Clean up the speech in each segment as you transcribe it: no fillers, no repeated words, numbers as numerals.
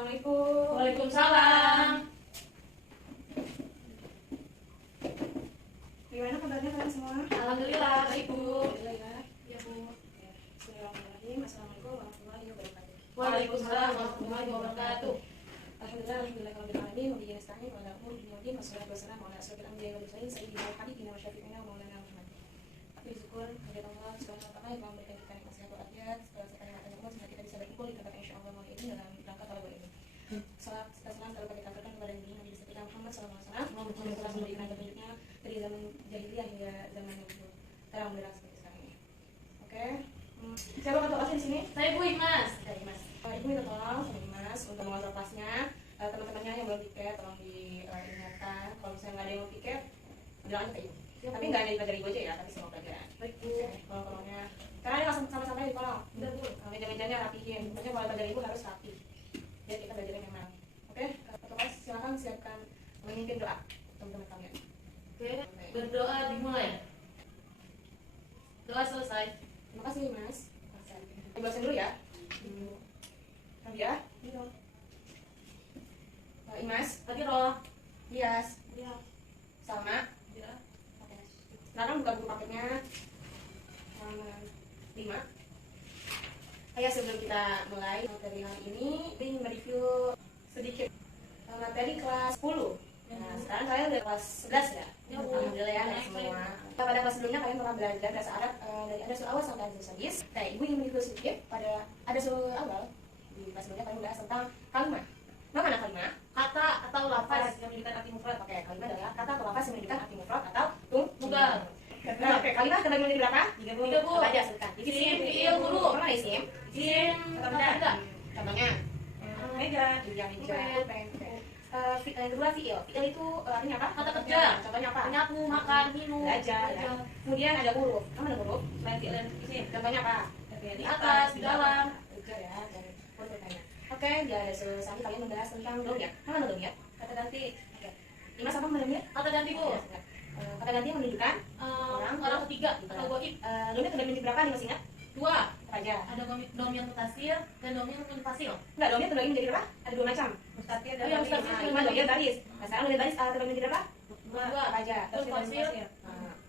Assalamualaikum. Waalaikumsalam. Gimana kabarnya kalian semua? Alhamdulillah, baik Bu. Alhamdulillah ya. Ya Bu. Bismillahirrahmanirrahim. Assalamualaikum warahmatullahi wabarakatuh. Waalaikumsalam warahmatullahi wabarakatuh. Alhamdulillah rabbil alamin wa bihi nasta'in wa ala umuri dunya waddin wassalatu wassalamu ala asyrofil anbiya'i wal mursalin sayyidina wa habibina wa syafi'ina wa maulana Muhammad. Tapi syukur kepada Allah Subhanahu wa taala yang telah memberikan kita nikmat sehat walafiat setelah sekali matanya umur sehingga kita bisa berkumpul di tempat insyaallah malam ini dalam rangka talabul ilmi. Salam serta salam selalu kita aturkan kepada Nabi kita Muhammad sallallahu alaihi wasallam yang telah memberikan petunjuknya dari zaman jahiliyah hingga zaman yang terang benderang seperti sekarang ini. Oke. Siapa ketua kelasnya di sini? Saya Bu Imas. Dari Mas. Ibu minta tolong sama Mas untuk mengontrol kelasnya. Teman-temannya yang belum tiket tolong diingatkan. Kalau misalnya nggak ada yang mau tiket, bilang aja ke Ibu. Tapi nggak ada di pelajaran Ibu aja ya, tapi semua pelajaran. Baik Bu. Kolom-kolomnya. Karena ini langsung sama-sama di kolom. Udah Bu. Meja-mejanya rapihin. Pokoknya kalau pelajaran Ibu harus rapi. Biar kita belajarnya memang. Oke. Ketua kelas silakan siapkan memimpin doa teman-teman kalian. Oke, berdoa dimulai. Doa selesai. Terima kasih Mas. Jelasin dulu ya. Rabia, Imas, Fadiro. Dias, Ya. Salma. Ya. Oke. Sekarang buka buku paketnya. Halaman 5. Ayo sebelum kita mulai materi hari ini, saya ingin mereview sedikit materi kelas 10. Nah, sekarang kalian udah kelas 11 ya? Ya, Bu. Alhamdulillah ya, anak semua. Pada kelas sebelumnya kalian telah belajar bahasa Arab dari ada awal sampai ada hadis. Nah, Ibu ingin mereview sedikit pada ada awal di kelas sebelumnya kalian membahas tentang kalimat. Mana kalimat? Kata atau lafaz yang menunjukkan arti mufrad. Oke, kalimat adalah kata atau lafaz yang menunjukkan arti mufrad atau Tunggal. Nah, oke, kalimat terbagi menjadi berapa? 3 Bu. Apa aja sebutkan? Isim, fi'il, huruf. Apa isim? Isim, kata benda. Contohnya? Meja. Meja, pen. Yang kedua fi'il. Fi'il itu artinya apa? Kata kerja. Contohnya apa? Menyapu, makan, minum. Belajar. Ya. Kemudian ada huruf. Kamu ada huruf? Selain fi'il dan isim. Contohnya apa? Di atas, di dalam. Kerja ya, dan huruf lainnya. Oke, di ada selesai kalian membahas tentang domir. Kamu ada domir? Kata ganti. Oke. Imas apa domir? Kata ganti Bu. Kata ganti yang menunjukkan Orang ketiga atau goib. domir terbagi menjadi berapa nih masih ingat? 2. Apa aja? Ada domir mutasir dan domir munfasil. Enggak, domir terbagi menjadi berapa? Ada 2 macam. Mustatir Oh, yang mustatir cuma domir baris. Nah, sekarang domir baris terbagi menjadi berapa? 2. Apa aja? Munfasil.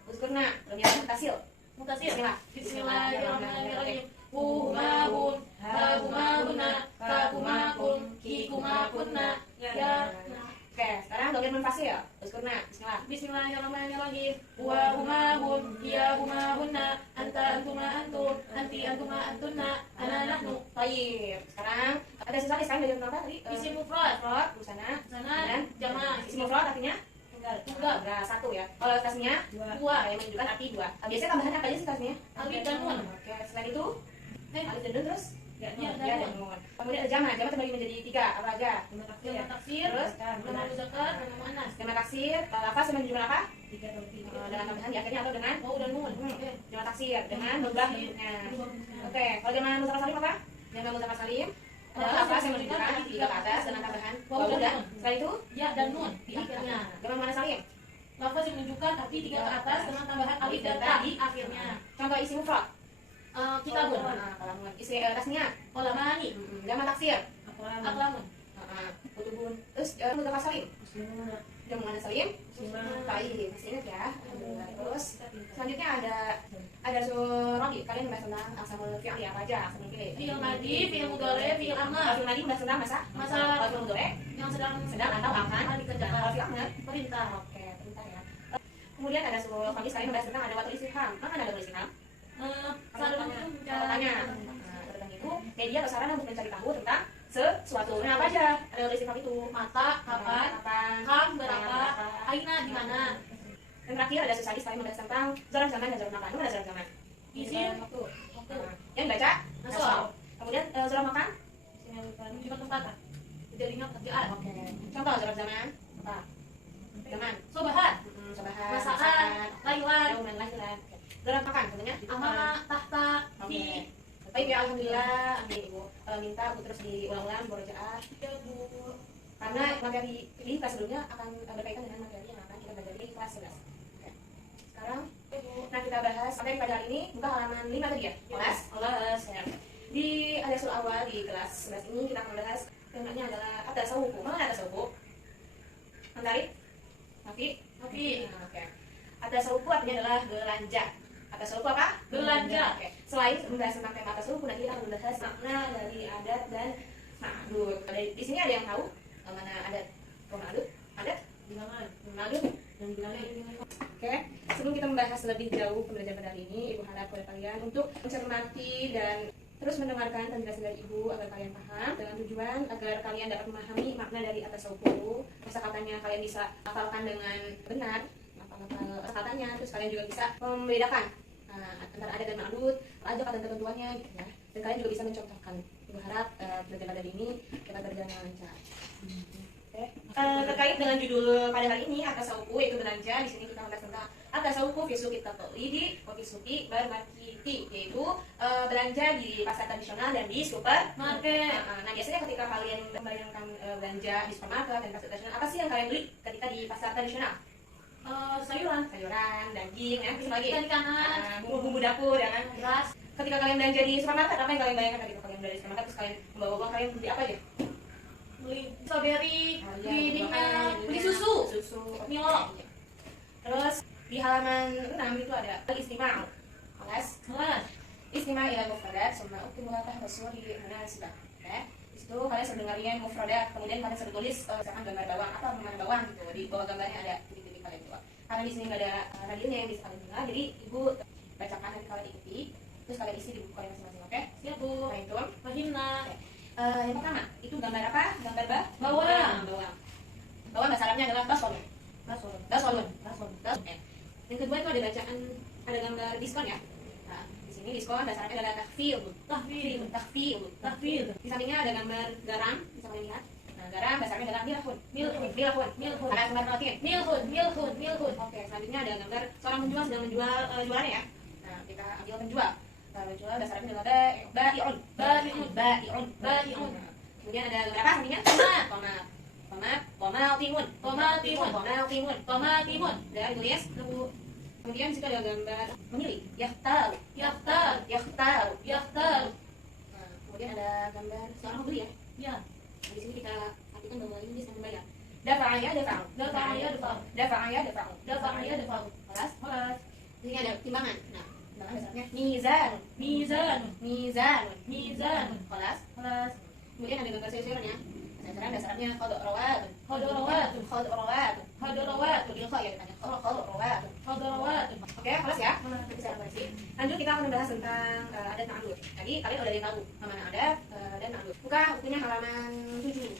Uskurna, domir mutasil. Mutasir. Bismillah. Bismillahirrahmanirrahim. Humahun, hahumahuna, kahumakun, kikumakunna. Ya. Oke, sekarang domir munfasil. Uskurna, bismillah. Bismillahirrahmanirrahim. Humahun, hiyahumahunna, anta antuma antum, anti antuma antunna, ana nahnu. Baik. Sekarang ada sesuatu sekarang belajar tentang apa tadi? Isim mufrad. Mufrad, busana, Sana dan jamaah. isim mufrad artinya Tunggal. ada 1 ya. Kalau tasnya 2. yang menunjukkan arti 2. Biasanya tambahan apa aja sih tasnya? Alif dan nun. Oke, selain itu alif dan nun terus Ya, ya dan dan nun. Kemudian ada jama terbagi menjadi 3. Apa aja? Jama taksir, Terus nama muzakkar, nama muannas. jama taksir, lafaz yang menunjukkan apa? Dengan tambahan di akhirnya atau dengan Wau dan nun. jama taksir dengan berubah bentuknya. Oke, kalau jama muzakkar salim apa? Jama muzakkar salim adalah lafaz yang menunjukkan arti 3 ke atas dengan tambahan Wau wawu dan dan nun. selain itu Ya dan nun di akhirnya. jama mana salim? Lafaz yang menunjukkan arti 3 ke atas dengan tambahan alif dan ta di akhirnya. Contoh isi mufrad. Kitabun, Kalamun. Isi tasnya. qalamani, Jama taksir. aqlamun. Kutubun. Terus muzakkar salim. Jama mana salim? Baik, masih ingat ya. Terus selanjutnya ada surabi. Kalian membahas tentang aksamul fi'li apa aja? Aksamul fi'li. Fi'il madi, fi'il mudhari, fi'il Kalau amar. fi'il madi membahas tentang masa. Masa. Kalau fi'il mudhari Yang sedang atau akan dikerjakan. Kalau fi'il amar Perintah. oke, perintah ya. Kemudian ada surah kami kalian membahas tentang ada watul istifham. Mana ada watul istifham? Sarana Tanya. Tentang itu media atau sarana untuk mencari tahu tentang sesuatu. Nah, apa aja? Ada watul istifham itu. mata, kapan, Kapan? kam, berapa, aina, di mana. Dan terakhir ada susah sekali membahas tentang zarf zaman dan zarf makan. Mana zarf zaman? Isim, Waktu. waktu, Yang dibaca nasab. Kemudian zarf makan? Menunjukkan tempat. Jadinya kerjaan. Oke. Contoh zarf zaman apa? Zaman. Sobahan, Sobahan. masaan, lailan, Dauman lahiran. Zarf makan contohnya? amama, tahta, Oke. fi. Baik ya, alhamdulillah. Amin Ibu. Minta aku terus diulang-ulang murojaah Ya Bu. karena materi di kelas sebelumnya akan berkaitan dengan materi yang akan kita belajar di kelas 11. Oke. Sekarang, nah kita bahas materi pada hari ini buka halaman 5 tadi ya. Kelas. Ya. Di aliasul awal di kelas 11 ini kita akan membahas temanya adalah at-tasawwuf. Mana tasawwuf? Antari? Nafi? Nah, oke. At-tasawwuf artinya adalah belanja. At-tasawwuf apa? Belanja. Oke. Selain membahas tentang tema tasawwuf, nanti kita akan membahas makna dari adat dan ma'dud. Di sini ada yang tahu mana adat dan ma'dud? Adat? Bilangan. Ma'dud? Dan bilangan. Oke, sebelum kita membahas lebih jauh pembelajaran pada hari ini, Ibu harap kepada kalian untuk mencermati dan terus mendengarkan penjelasan dari Ibu agar kalian paham dengan tujuan agar kalian dapat memahami makna dari at-tasawwuf. Kosakatanya kalian bisa hafalkan dengan benar, hafal kosakatanya, terus kalian juga bisa membedakan antara adat dan ma'dud, aja kata ketentuannya gitu ya. Dan kalian juga bisa mencontohkan. Ibu harap pelajaran pada hari ini kita berjalan lancar. Terkait dengan judul pada hari ini at-tasawwuf yaitu belanja, di sini kita membahas tentang at-tasawwuf fi suqit taqlidi wa fi suqi barmarkiti, yaitu belanja di pasar tradisional dan di supermarket. Nah, biasanya ketika kalian membayangkan belanja di supermarket dan pasar tradisional, apa sih yang kalian beli ketika di pasar tradisional? Sayuran, daging, ya, bisa lagi ikan kanan, bumbu-bumbu dapur, ya kan? beras. Ketika kalian belanja di supermarket, apa yang kalian bayangkan ketika kalian belanja di supermarket terus kalian membawa uang, kalian beli apa aja? Beli strawberry, beli minyak, beli beli susu. Milo. Terus di halaman 6 itu ada al-istima'u. Kelas Beras. istima' ila mufradat summa uktibuha tahta suri munasibah. Di situ kalian sudah dengerin mufradat, kemudian kalian sudah tulis misalkan gambar bawang, apa gambar bawang gitu. Di bawah gambarnya ada titik-titik kalian coba. Karena di sini nggak ada radionya yang bisa kalian dengar, jadi Ibu bacakan nanti kalian ikuti, terus kalian isi di buku kalian masing-masing, oke? Siap, Bu. Nah itu. Mahina. Yang pertama itu gambar apa? Gambar Bawang. Bawang bahasa Arabnya adalah basolun. Basolun. Yang kedua itu ada bacaan, ada gambar diskon ya. Nah, di sini diskon bahasa Arabnya adalah takfil. Tahfidz. Di sampingnya ada gambar garam, bisa kalian lihat. Nah, garam bahasa Arabnya adalah milhun. Milhun. Ada gambar melati. Milhun. Oke, selanjutnya ada gambar seorang penjual sedang menjual jualannya ya. Nah, kita ambil penjual. Nah, penjual bahasa Arabnya adalah bai'un. Nah, kemudian ada gambar apa sampingnya? Tomatimun. Dan tulis. Kemudian di situ ada gambar memilih. Yahtar. Yakhtar. Nah, kemudian ada gambar seorang pembeli ya. Ya. Di sini kita artikan bahwa ini dia sedang membayar. Dafa'aya. Kelas. Di sini ada timbangan. Nah, timbangan dasarnya mizan. Kelas. Kemudian ada gambar sayur-sayuran ya. Sayuran dasarnya khadrawat. Ilqa ya ditanya. Khadrawat. Oke, kelas ya. Bisa koreksi. Lanjut kita akan membahas tentang adat ma'dud. Tadi kalian udah ada yang tahu mana adat dan ma'dud. Buka bukunya halaman 7.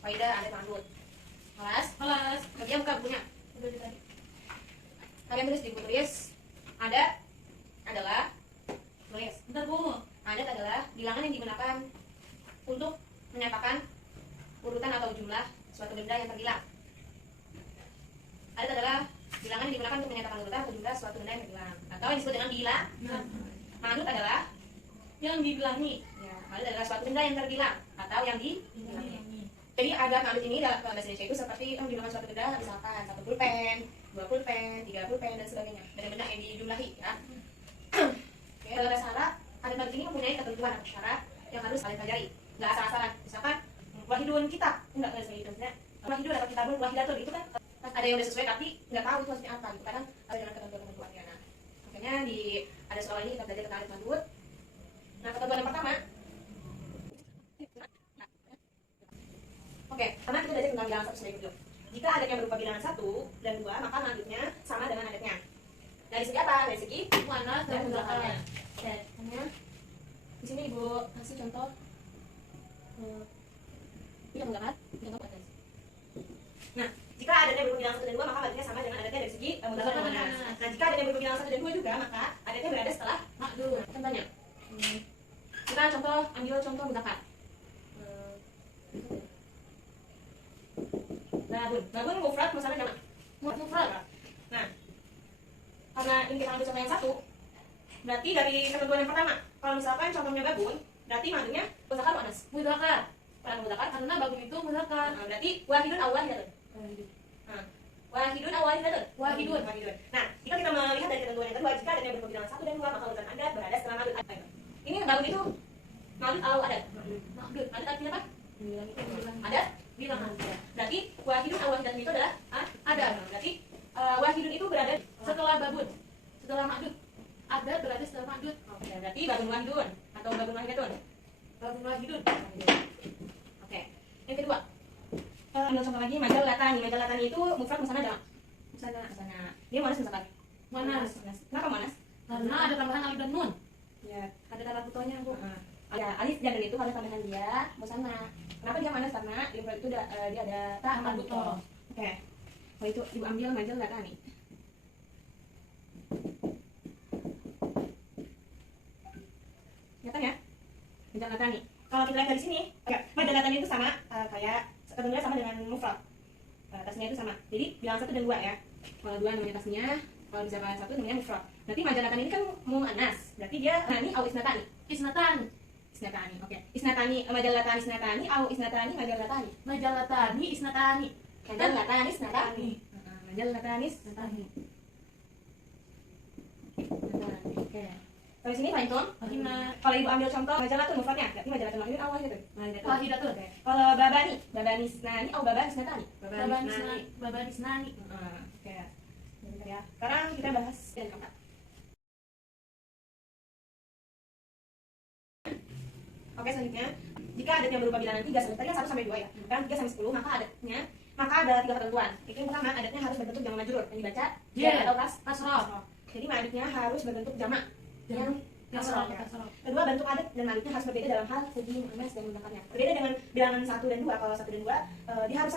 Faidah adat ma'dud. Kelas. Kerja buka bukunya. Kalian tulis di buku tulis adat adalah tulis. Bentar, Bu. Adat adalah bilangan yang digunakan untuk menyatakan urutan atau jumlah suatu benda yang terbilang. Adat adalah bilangan yang digunakan untuk menyatakan urutan atau jumlah suatu benda yang terbilang, atau yang disebut dengan bilang. Ma'dud adalah Yang dibilangi. ya, ma'dud adalah suatu benda yang terbilang atau yang dibilangi. Jadi adat ma'dud ini dalam bahasa Indonesia itu seperti membilangan suatu benda, misalkan 1 pulpen, 2 pulpen, 3 pulpen dan sebagainya. Benda-benda yang dijumlahi ya. Oke, dalam bahasa Arab, adat ma'dud ini mempunyai ketentuan atau syarat yang harus kalian pelajari. Nggak asal-asalan. Misalkan wahidun kitab, enggak seperti itu. Maksudnya wahidun atau kitabun wahidatun itu kan ada yang udah sesuai tapi nggak tahu itu maksudnya apa gitu. Kadang ada dengan ketentuan-ketentuannya. Nah, makanya di ada soal ini kita belajar tentang adat ma'dud. Nah, ketentuan yang pertama. Oke, karena kita belajar tentang bilangan 1 sebagai berikut. Jika adatnya berupa bilangan 1 dan 2, maka ma'dudnya sama dengan adatnya. Dari segi apa? Dari segi Mana dan mudzakarnya. Oke, di sini Ibu kasih contoh. Ini menggambar. Nah, jika adatnya berupa bilangan 1 dan 2, maka ma'dudnya sama dengan adatnya dari segi mudzakarnya muannas. Nah, jika adatnya berupa bilangan 1 dan 2 juga, maka adatnya berada setelah ma'dud. Contohnya, kita ambil contoh mudzakkar. Babun mufrad masalah jamak. Mufrad. Nah, karena ini kita ambil contoh yang 1, berarti dari ketentuan yang pertama, kalau misalkan contohnya babun, berarti ma'dudnya mudzakkar muannas. Mudzakkar. Pada mudzakkar Karena babun itu mudzakkar. Nah, berarti wahidun aw wahidatun. Wahidun. Nah, jika kita melihat dari ketentuan yang kedua, jika adatnya berupa bilangan 1 dan 2, maka urutan adat berada setelah ma'dud. Ini babun itu Madud au adat? Makdud. Adat artinya apa? Bilang itu bilang. Adat? Bilangan. Berarti wahidun au wahidatun itu adalah Ada. Berarti wahidun itu berada Setelah babun. Setelah makdud. Ada berarti setelah makdud. Oke, berarti babun wahidun atau babun wahidatun. Babun wahidun. Oke. Yang kedua. Ambil contoh lagi majalatani. Majalatani itu mufrad musana jamak. Musana. Dia monas misalkan. Monas. Kenapa monas? Karena ada tambahan alif dan nun. Ya, ada tanda putonya, Bu. Ya, alif dan nun itu kalau tambahan dia musana. Kenapa dia monas? Karena di mufrad itu dia ada Tanda puto. Oke. Kalau itu Ibu ambil majalatani. Kelihatan ya? Majalatani. Kalau kita lihat dari sini, majalatani itu sama kayak ketentuannya sama dengan mufrad. Tasnya itu sama. Jadi bilang 1 dan 2 ya. Kalau 2 namanya tasnya, kalau misalkan 1 namanya mufrad. Berarti majalatan ini kan muannas. Berarti dia nani au isnatani. Isnatan. Isnatani. Oke. Isnatani majalatan isnatani au isnatani majalatani. Majalatani isnatani. Majalatan isnatani. Majalatan isnatani. Oke. Kalau sini Fahim? Fahimna. Kalau Ibu ambil contoh majalatun mufradnya, berarti majalatun wahidun au wahidatun? Wahidatun. Oke. Kalau babani isnani au babanis natani? Babanis nani. Oke. Bentar ya. Sekarang kita bahas yang keempat. Oke, selanjutnya jika adatnya berupa bilangan 3 sampai tadi kan 1 sampai 2 ya. Kan 3 sampai 10 maka ada 3 ketentuan. Itu yang pertama, adatnya harus berbentuk jamak majrur yang dibaca atau kasroh. Jadi adatnya harus berbentuk jamak yang kasroh. Kasroh. Kedua, bentuk adat dan adatnya harus berbeda dalam hal segi muannas dan mudzakarnya. Berbeda dengan bilangan 1 dan 2. Kalau 1 dan 2 dia harus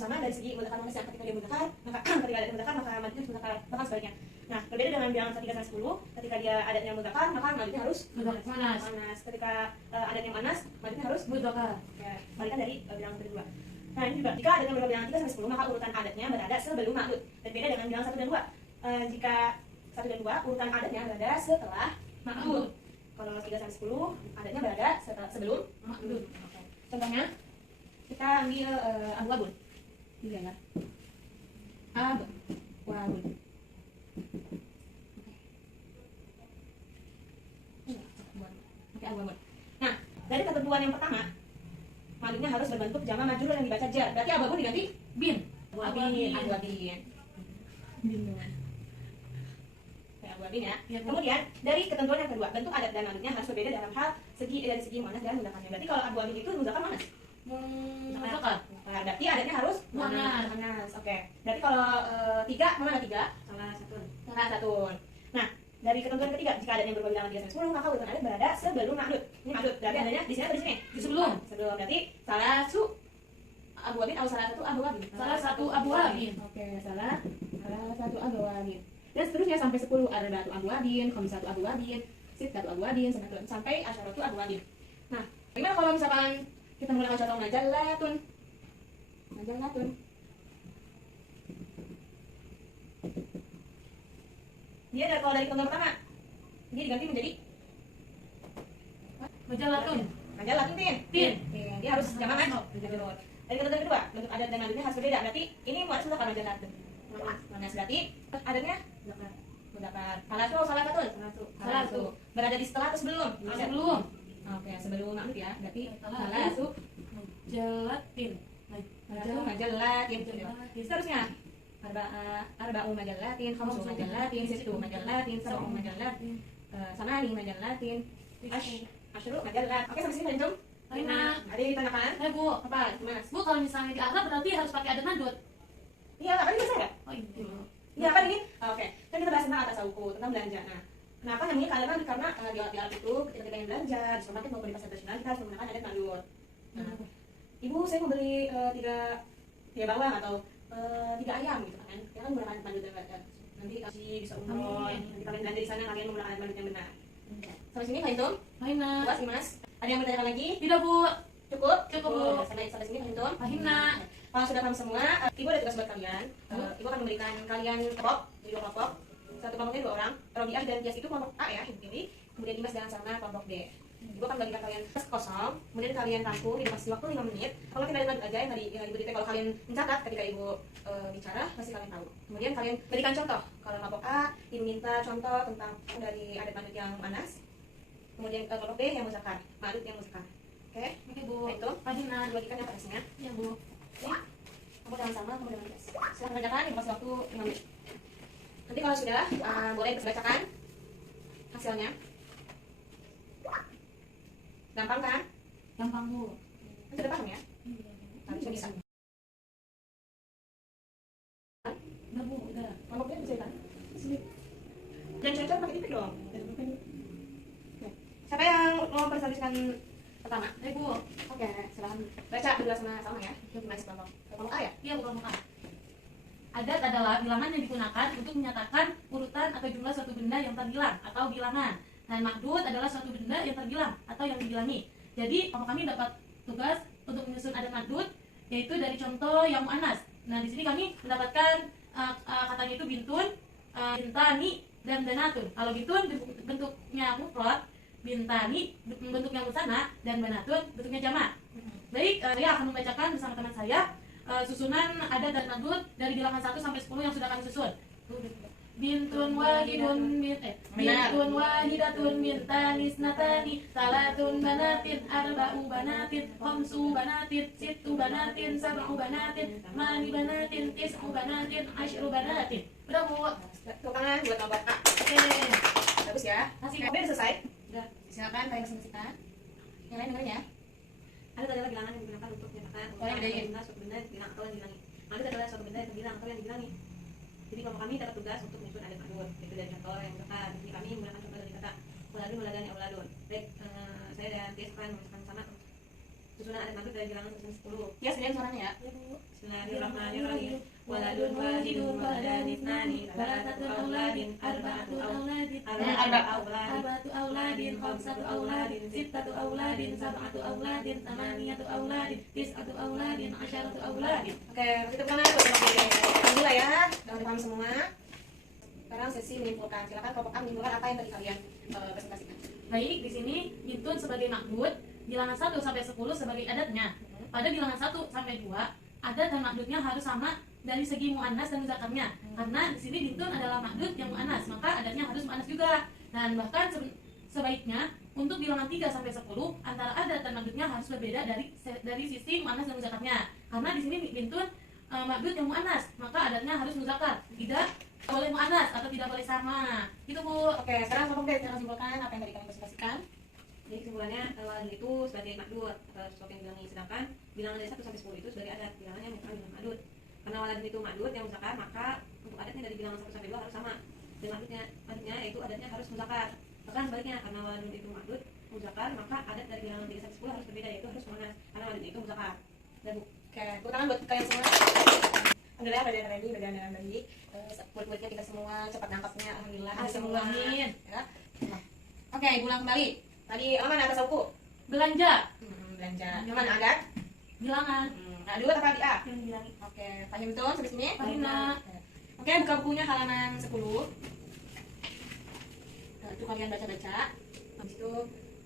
sama dari segi mudzakkar muannas. Ketika dia mudzakkar, maka ketika adatnya mudzakkar maka madnya mudzakkar, bahkan sebaliknya. Nah, berbeda dengan bilangan 3 sampai 10, ketika dia adatnya mudzakkar maka madnya harus Muannas. Ketika adatnya muannas, madnya harus Mudzakkar. ya, balikan dari bilangan 1 dan 2. Nah, ini juga jika adatnya berupa bilangan 3 sampai 10 maka urutan adatnya berada sebelum ma'dud. Berbeda dengan bilangan 1 dan 2. Jika 1 dan 2 urutan adatnya berada setelah ma'dud. Kalau 3 sampai 10 adatnya berada sebelum ma'dud. Okay. Contohnya kita ambil abwabun. Iya ya. Abwabun. Oke, abwabun. Nah, dari ketentuan yang pertama, ma'dudnya harus berbentuk jamak majrur yang dibaca jar. Berarti abwabun diganti Bin. abwabin. Abwabin ya. Kemudian dari ketentuan yang kedua, bentuk adat dan ma'dudnya harus berbeda dalam hal dari segi muannas dan mudzakarnya. Berarti kalau abwabin itu mudzakkar muannas. Mudzakkar. Nah, berarti adatnya harus muannas. Oke. Berarti kalau 3 mana ada 3? Salah satu. Nah, dari ketentuan ketiga, jika adatnya berupa bilangan 3 sampai 10, maka urutan adat berada sebelum ma'dud. Ini ma'dud. Berarti adanya di sini atau di sini? Sebelum. Sebelum. Berarti salah satu abwabin atau salah satu abwabin. Salah satu abwabin. Oke, salah satu abwabin. Dan seterusnya sampai 10, arba'atu abwabin, khamsatu abwabin, sittatu abwabin, sampai asyaratu abwabin. Nah, gimana kalau misalkan kita menggunakan contoh majallatun? Dia kalau dari ketentuan pertama, dia diganti menjadi Majalatun. majallatun Tin. Dia harus jamak majrur. Dari ketentuan kedua, bentuk adat dan ma'dudnya harus berbeda. Berarti ini muannas mudzakkar majallatun. Muannas berarti adatnya mudzakkar. Salah satu. Berada di setelah atau sebelum? Sebelum. Oke, sebelum ma'dud ya. Berarti Salah satu. Majalatin. Majallatin. Seterusnya arba'u majallatin, khamsu majallatin, sittu majallatin, sab'u majallatin, samani majallatin, asyru majallat. Oke, sampai sini Jom. Ada yang ditanyakan? Bu. Apa, Mas? Bu, kalau misalnya di Arab berarti harus pakai adat madud. Iya, apa ini saya? Oh iya. Iya, kan ini? Oke. Kan kita bahas tentang atas sauku, tentang belanja. Nah, kenapa namanya kalimat? Karena di Arab itu ketika kita yang belanja di supermarket maupun di pasar tradisional kita harus menggunakan adat madud. Nah, Ibu, saya mau beli 3 bawang atau 3 ayam gitu kan. Kita kan menggunakan madud dan nanti kasih bisa umroh. Nanti kalian belanja di sana kalian menggunakan madud yang benar. Sampai sini Fahim? Fahimna. Puas, Mas? Ada yang bertanya lagi? Tidak, Bu. Cukup? Cukup, Bu. Sampai sini Fahim? Fahimna. Kalau sudah paham semua, Ibu ada tugas buat kalian. Ibu akan memberikan kalian kelompok, jadi 2 kelompok. Satu kelompoknya 2 orang. Robiah dan Tias itu kelompok A ya, Ibu pilih. Kemudian Imas dan Salma kelompok B. Ibu akan bagikan kalian kelas kosong, kemudian kalian rangkum, dikasih waktu 5 menit. Kalau kita lihat aja yang tadi Ibu detail, kalau kalian mencatat ketika Ibu bicara, pasti kalian tahu. Kemudian kalian berikan contoh. Kalau kelompok A, Ibu minta contoh tentang dari adat madud yang manas. Kemudian kelompok B yang muzakkar, ma'dud yang muzakkar. Oke, Oke Bu. nah itu Fahimna. dibagikan yang atasnya. Ya Bu. Oke, kamu dengan sama, kamu dengan tugas. Silahkan kerjakan, dikasih waktu 5 menit. Nanti kalau sudah, boleh bacakan hasilnya. Gampang kan? Gampang Bu. Kan sudah paham ya? Nanti sudah bisa. Udah Bu, udah. Kelompok B bisa kan? Sini. Jangan coret-coret pakai titik dong. Oke. Siapa yang mau presentasikan pertama? Bu. Oke, silahkan baca dulu sama ya. Gimana kelompok? Kelompok A ya? Iya Bu, kelompok A. Adat adalah bilangan yang digunakan untuk menyatakan urutan atau jumlah suatu benda yang terbilang atau bilangan. Dan ma'dud adalah suatu benda yang terbilang atau yang dibilangi. Jadi, kelompok kami dapat tugas untuk menyusun adat ma'dud, yaitu dari contoh yang mu'annas. Nah, di sini kami mendapatkan katanya itu bintun, bintani, dan banatun. Kalau bintun bentuknya mufrad, bintani bentuknya musanna, dan banatun bentuknya jamak. Baik, saya akan membacakan bersama teman saya susunan adat dan ma'dud dari bilangan 1 sampai 10 yang sudah kami susun. Bintun wahidun bintun wahidatun bintanis natani salatun banatin arba'u banatin khamsu banatin sittu banatin sab'u banatin mani banatin tis'u banatin asyru banatin. Udah Bu. Tepuk tangan buat kelompok A. Oke. Bagus ya. Kasih. Udah selesai? Udah. Silakan kalian presentasikan. Yang lain dengerin ya. Adat adalah bilangan yang digunakan untuk menyatakan Oh, yang bedain. jumlah suatu benda yang bilang atau yang dibilangi. Ma'dud adalah suatu benda yang terbilang atau yang dibilangi. Jadi kelompok kami dapat tugas untuk menyusun adat ma'dud, yaitu dari contoh yang muzakkar. Jadi kami menggunakan contoh dari kata waladun, waladan, ya auladun. Baik, saya dan Tis akan memasukkan sama susunan adat ma'dud dari bilangan 1 sampai 10. Ya, sediain suaranya ya. Ya Bu. Bismillahirrahmanirrahim. Waladun wahidun waladan ithnani salatatu auladin arba'atu auladin Arba'atu auladin khamsatu auladin sittatu auladin sab'atu auladin thamaniyatu auladin tis'atu auladin asyaratu auladin. Oke, kasih tepuk tangan buat kelompok B. Alhamdulillah ya, udah paham semua. Sekarang sesi menyimpulkan. Silakan kelompok A menyimpulkan apa yang tadi kalian presentasikan. Baik, di sini bintun sebagai ma'dud, bilangan 1 sampai 10 sebagai adatnya. Pada bilangan 1 sampai 2, adat dan ma'dudnya harus sama dari segi mu'annas dan muzakkarnya. Karena di sini bintun adalah ma'dud yang mu'annas, maka adatnya harus mu'annas juga. Dan bahkan sebaiknya untuk bilangan 3 sampai 10 antara adat dan ma'dudnya harus berbeda dari sisi mu'annas dan muzakkarnya. Karena di sini bintun ma'dud yang mu'annas, maka adatnya harus muzakkar. Tidak boleh mu'annas atau tidak boleh sama. Itu Bu. Oke, sekarang kelompok B kita simpulkan apa yang tadi kalian presentasikan. Jadi kesimpulannya waladun itu sebagai ma'dud atau sesuatu yang dibilangi, sedangkan bilangan dari 1 sampai 10 itu sebagai adat, bilangan yang merupakan bilangan ma'dud. Karena waladun itu ma'dud yang muzakkar, maka untuk adatnya dari bilangan 1 sampai 2 harus sama. Dan ma'dudnya yaitu adatnya harus muzakkar. Bahkan sebaliknya, karena waladun itu ma'dud muzakkar, maka adat dari bilangan dari 1 sampai 10 harus berbeda, yaitu harus mu'annas. Karena waladun itu muzakkar. Dan Bu. Oke, tepuk tangan buat kalian semua. Alhamdulillah berjalan dengan baik. Murid-muridnya kita semua cepat nangkapnya. Alhamdulillah. Semua. Amin. Ya. Oke, ulang kembali. Tadi mana atas buku? Belanja. Belanja. Yang mana adat? Bilangan. Ma'dud apa di A? Yang dibilangi. Oke, paham tuh sampai sini? Paham, Nak. Oke, buka bukunya halaman 10. Itu kalian baca-baca. Habis itu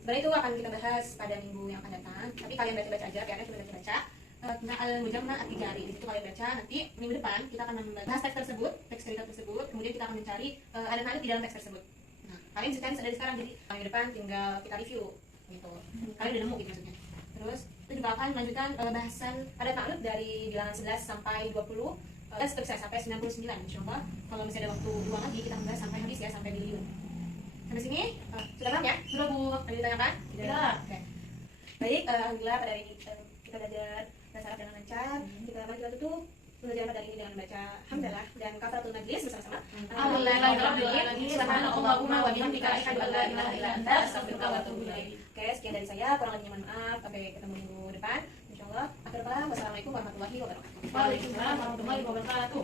sebenarnya itu akan kita bahas pada minggu yang akan datang. Tapi kalian baca-baca aja, PNS sudah baca-baca. Tentang al-mujamma at-tijari. Di situ kalian baca. Nanti minggu depan kita akan membahas teks tersebut, teks cerita tersebut. Kemudian kita akan mencari adat-adat di dalam teks tersebut. Nah, kalian bisa cari dari sekarang. Jadi minggu depan tinggal kita review gitu. Kalian udah nemu gitu maksudnya. Terus itu juga akan melanjutkan bahasan adat ma'dud dari bilangan 11 sampai 20 dan seterusnya sampai 99. Insyaallah kalau masih ada waktu luang lagi kita membahas sampai habis ya, sampai biliun. Sampai sini sudah paham ya? Sudah Bu. Ada ditanyakan? Tidak. Oke. Baik, alhamdulillah pada hari ini kita belajar bahasa Arab dengan lancar. Kita tutup belajar pada hari ini dengan membaca hamdalah dan kafaratul majlis bersama-sama. Alhamdulillahirabbil alamin. Subhanallahumma wa bihamdika asyhadu an la ilaha illa anta astaghfiruka wa atubu ilaik. Oke, sekian dari saya. Kurang lebihnya mohon maaf. Sampai ketemu minggu depan. Insyaallah. Akhir kata, wassalamualaikum warahmatullahi wabarakatuh. Waalaikumsalam warahmatullahi wabarakatuh.